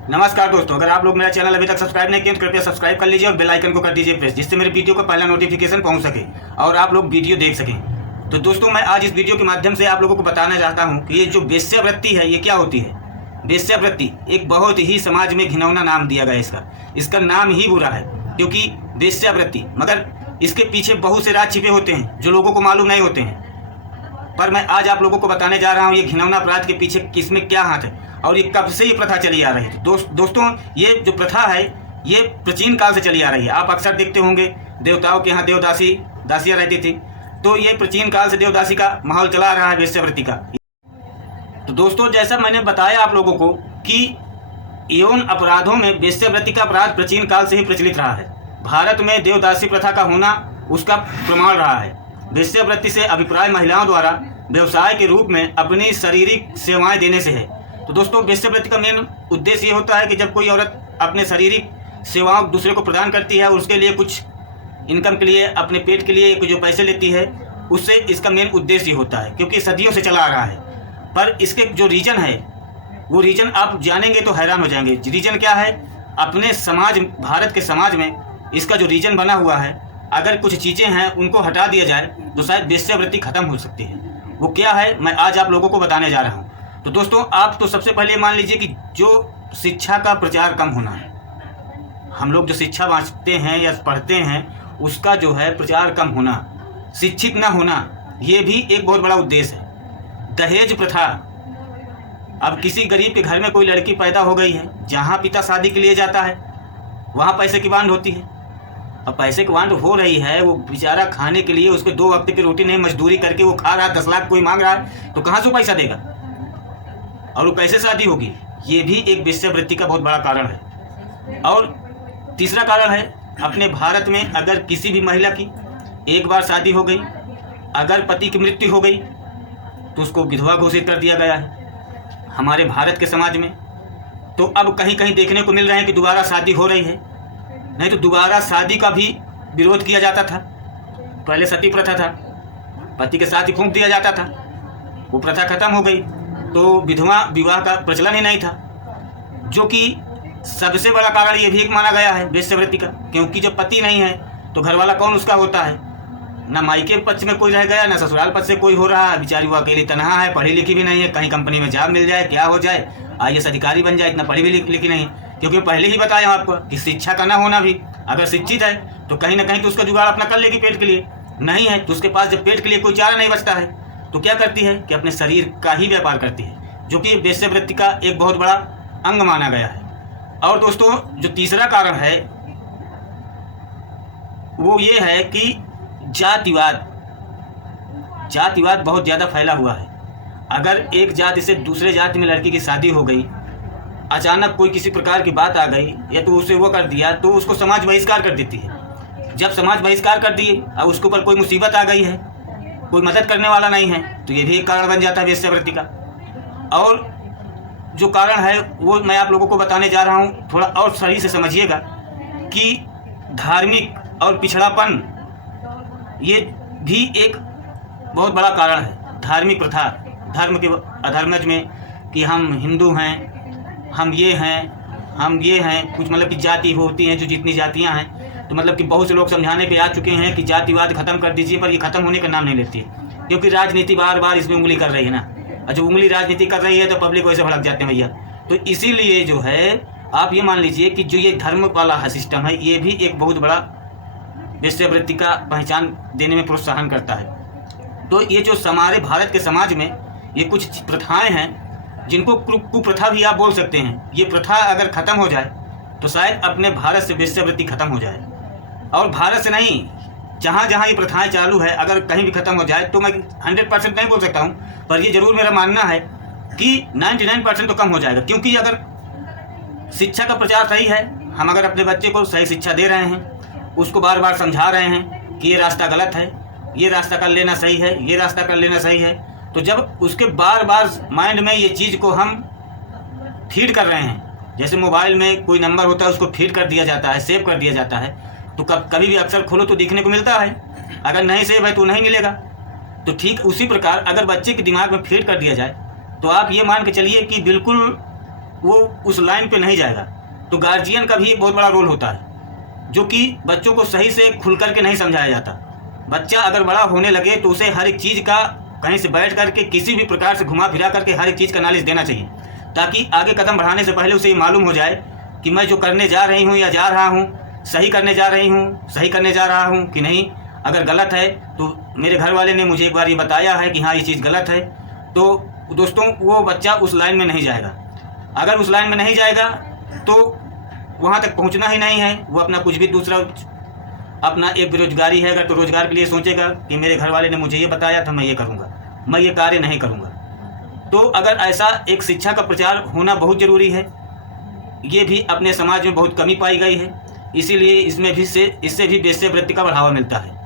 नमस्कार दोस्तों, अगर आप लोग मेरा चैनल अभी तक सब्सक्राइब नहीं किए तो कृपया सब्सक्राइब कर लीजिए और बेल आइकन को कर दीजिए प्रेस, जिससे मेरे वीडियो का पहला नोटिफिकेशन पहुंच सके और आप लोग वीडियो देख सकें। तो दोस्तों, मैं आज इस वीडियो के माध्यम से आप लोगों को बताना चाहता हूं कि ये जो वेश्यावृत्ति है ये क्या होती है। वेश्यावृत्ति एक बहुत ही समाज में घिनौना नाम दिया गया है। इसका नाम ही बुरा है, क्योंकि वेश्यावृत्ति, मगर इसके पीछे बहुत से राज छिपे होते हैं जो लोगों को मालूम नहीं होते हैं। पर मैं आज आप लोगों को बताने जा रहा हूँ ये घिनौना अपराध के पीछे किसमें क्या हाथ है और ये कब से ये प्रथा चली आ रही है। दोस्तों, ये जो प्रथा है ये प्राचीन काल से चली आ रही है। आप अक्सर देखते होंगे देवताओं के यहाँ दासियाँ रहती थी, तो ये प्राचीन काल से देवदासी का माहौल चला रहा है वेश्यावृत्ति का। तो दोस्तों, जैसा मैंने बताया आप लोगों को कि यौन अपराधों में वेश्यावृत्ति का अपराध प्राचीन काल से ही प्रचलित रहा है। भारत में देवदासी प्रथा का होना उसका प्रमाण रहा है। वेश्यावृत्ति से अभिप्राय महिलाओं द्वारा व्यवसाय के रूप में अपनी शारीरिक सेवाएं देने से है। तो दोस्तों, वेश्यावृत्ति का मेन उद्देश्य ये होता है कि जब कोई औरत अपने शारीरिक सेवाओं दूसरे को प्रदान करती है और उसके लिए कुछ इनकम के लिए, अपने पेट के लिए जो पैसे लेती है, उससे इसका मेन उद्देश्य होता है, क्योंकि सदियों से चला आ रहा है। पर इसके जो रीजन है वो रीजन आप जानेंगे तो हैरान हो जाएंगे। रीजन क्या है? अपने समाज, भारत के समाज में इसका जो रीजन बना हुआ है, अगर कुछ चीज़ें हैं उनको हटा दिया जाए तो शायद वेश्यावृत्ति खत्म हो सकती है। वो क्या है, मैं आज आप लोगों को बताने जा रहा हूँ। तो दोस्तों, आप तो सबसे पहले मान लीजिए कि जो शिक्षा का प्रचार कम होना है, हम लोग जो शिक्षा बांटते हैं या पढ़ते हैं उसका जो है प्रचार कम होना, शिक्षित ना होना, ये भी एक बहुत बड़ा उद्देश्य है। दहेज प्रथा, अब किसी गरीब के घर में कोई लड़की पैदा हो गई है, जहाँ पिता शादी के लिए जाता है वहाँ पैसे की बांट होती है। अब पैसे की बांट हो रही है, वो बेचारा खाने के लिए, उसके 2 वक्त की रोटी नहीं, मजदूरी करके वो खा रहा है, 10 लाख कोई मांग रहा है, तो कहाँ से पैसा देगा और वो कैसे शादी होगी? ये भी एक वेश्यावृत्ति का बहुत बड़ा कारण है। और तीसरा कारण है, अपने भारत में अगर किसी भी महिला की एक बार शादी हो गई, अगर पति की मृत्यु हो गई तो उसको विधवा घोषित कर दिया गया है हमारे भारत के समाज में। तो अब कहीं कहीं देखने को मिल रहे हैं कि दोबारा शादी हो रही है, नहीं तो दोबारा शादी का भी विरोध किया जाता था। पहले सती प्रथा था, पति के साथ ही फूंक दिया जाता था, वो प्रथा खत्म हो गई, तो विधवा विवाह का प्रचलन ही नहीं था, जो कि सबसे बड़ा कारण ये भी एक माना गया है वेश्यावृत्ति का। क्योंकि जब पति नहीं है तो घर वाला कौन उसका होता है? ना मायके पक्ष में कोई रह गया, ना ससुराल पक्ष से कोई हो रहा है। बेचारी वो अकेली तनहा है, पढ़ी लिखी भी नहीं है, कहीं कंपनी में जॉब मिल जाए, क्या हो जाए, IAS अधिकारी बन जाए, इतना पढ़ी भी लिखी नहीं है। क्योंकि पहले ही बताया हूँ आपको कि शिक्षा का ना होना भी, अगर शिक्षित है तो कहीं ना कहीं तो उसका जुगाड़ अपना कर लेगी पेट के लिए, नहीं है तो उसके पास जब पेट के लिए कोई चारा नहीं बचता है तो क्या करती है कि अपने शरीर का ही व्यापार करती है, जो कि वेश्यावृत्ति का एक बहुत बड़ा अंग माना गया है। और दोस्तों, जो तीसरा कारण है वो ये है कि जातिवाद बहुत ज़्यादा फैला हुआ है। अगर एक जाति से दूसरे जाति में लड़की की शादी हो गई, अचानक कोई किसी प्रकार की बात आ गई या तो उसे वो कर दिया तो उसको समाज बहिष्कार कर देती है। जब समाज बहिष्कार कर दिए और उसके ऊपर कोई मुसीबत आ गई है, कोई मदद करने वाला नहीं है, तो ये भी एक कारण बन जाता है वेश्यावृत्ति का। और जो कारण है वो मैं आप लोगों को बताने जा रहा हूँ, थोड़ा और सही से समझिएगा कि धार्मिक और पिछड़ापन ये भी एक बहुत बड़ा कारण है। धार्मिक प्रथा, धर्म के अधर्मज में कि हम हिंदू हैं, हम ये हैं, कुछ मतलब कि जाति होती हैं, जो जितनी जातियां हैं, तो मतलब कि बहुत से लोग समझाने पे आ चुके हैं कि जातिवाद खत्म कर दीजिए, पर ये खत्म होने का नाम नहीं लेती है, क्योंकि राजनीति बार बार इसमें उंगली कर रही है ना, और जब उंगली राजनीति कर रही है तो पब्लिक वैसे भड़क जाते हैं भैया। तो इसीलिए जो है आप ये मान लीजिए कि जो ये धर्म वाला है सिस्टम है, ये भी एक बहुत बड़ा वेश्यावृत्ति का पहचान देने में प्रोत्साहन करता है। तो ये जो हमारे भारत के समाज में ये कुछ प्रथाएं हैं जिनको कुप्रथा भी आप बोल सकते हैं, ये प्रथा अगर ख़त्म हो जाए तो शायद अपने भारत से वेश्यावृत्ति ख़त्म हो जाए। और भारत से नहीं, जहाँ जहाँ ये प्रथाएं चालू है, अगर कहीं भी ख़त्म हो जाए तो मैं 100% नहीं बोल सकता हूँ, पर ये ज़रूर मेरा मानना है कि 99% तो कम हो जाएगा। क्योंकि अगर शिक्षा का प्रचार सही है, हम अगर अपने बच्चे को सही शिक्षा दे रहे हैं, उसको बार बार समझा रहे हैं कि ये रास्ता गलत है, ये रास्ता कर लेना सही है, ये रास्ता कर लेना सही है, तो जब उसके बार बार माइंड में ये चीज़ को हम फीड कर रहे हैं, जैसे मोबाइल में कोई नंबर होता है उसको फीड कर दिया जाता है, सेव कर दिया जाता है, तो कभी भी अक्सर खोलो तो दिखने को मिलता है, अगर नहीं सेव है तो नहीं मिलेगा। तो ठीक उसी प्रकार अगर बच्चे के दिमाग में फीड कर दिया जाए तो आप ये मान के चलिए कि बिल्कुल वो उस लाइन पे नहीं जाएगा। तो गार्जियन का भी एक बहुत बड़ा रोल होता है, जो कि बच्चों को सही से खुल करके नहीं समझाया जाता। बच्चा अगर बड़ा होने लगे तो उसे हर एक चीज़ का कहीं से बैठ करके किसी भी प्रकार से घुमा फिरा करके हर एक चीज़ का नॉलेज देना चाहिए, ताकि आगे कदम बढ़ाने से पहले उसे ये मालूम हो जाए कि मैं जो करने जा रही हूँ या जा रहा हूँ सही करने जा रही हूँ, सही करने जा रहा हूँ कि नहीं। अगर गलत है तो मेरे घर वाले ने मुझे एक बार ये बताया है कि हाँ ये चीज़ गलत है, तो दोस्तों वो बच्चा उस लाइन में नहीं जाएगा। अगर उस लाइन में नहीं जाएगा तो वहाँ तक पहुँचना ही नहीं है। वो अपना कुछ भी दूसरा, अपना एक बेरोजगारी है अगर तो रोज़गार के लिए सोचेगा कि मेरे घर वाले ने मुझे ये बताया था, मैं ये करूँगा, मैं ये कार्य नहीं करूँगा। तो अगर ऐसा एक शिक्षा का प्रचार होना बहुत ज़रूरी है। ये भी अपने समाज में बहुत कमी पाई गई है, इसीलिए इससे भी वेश्यावृत्ति का बढ़ावा मिलता है।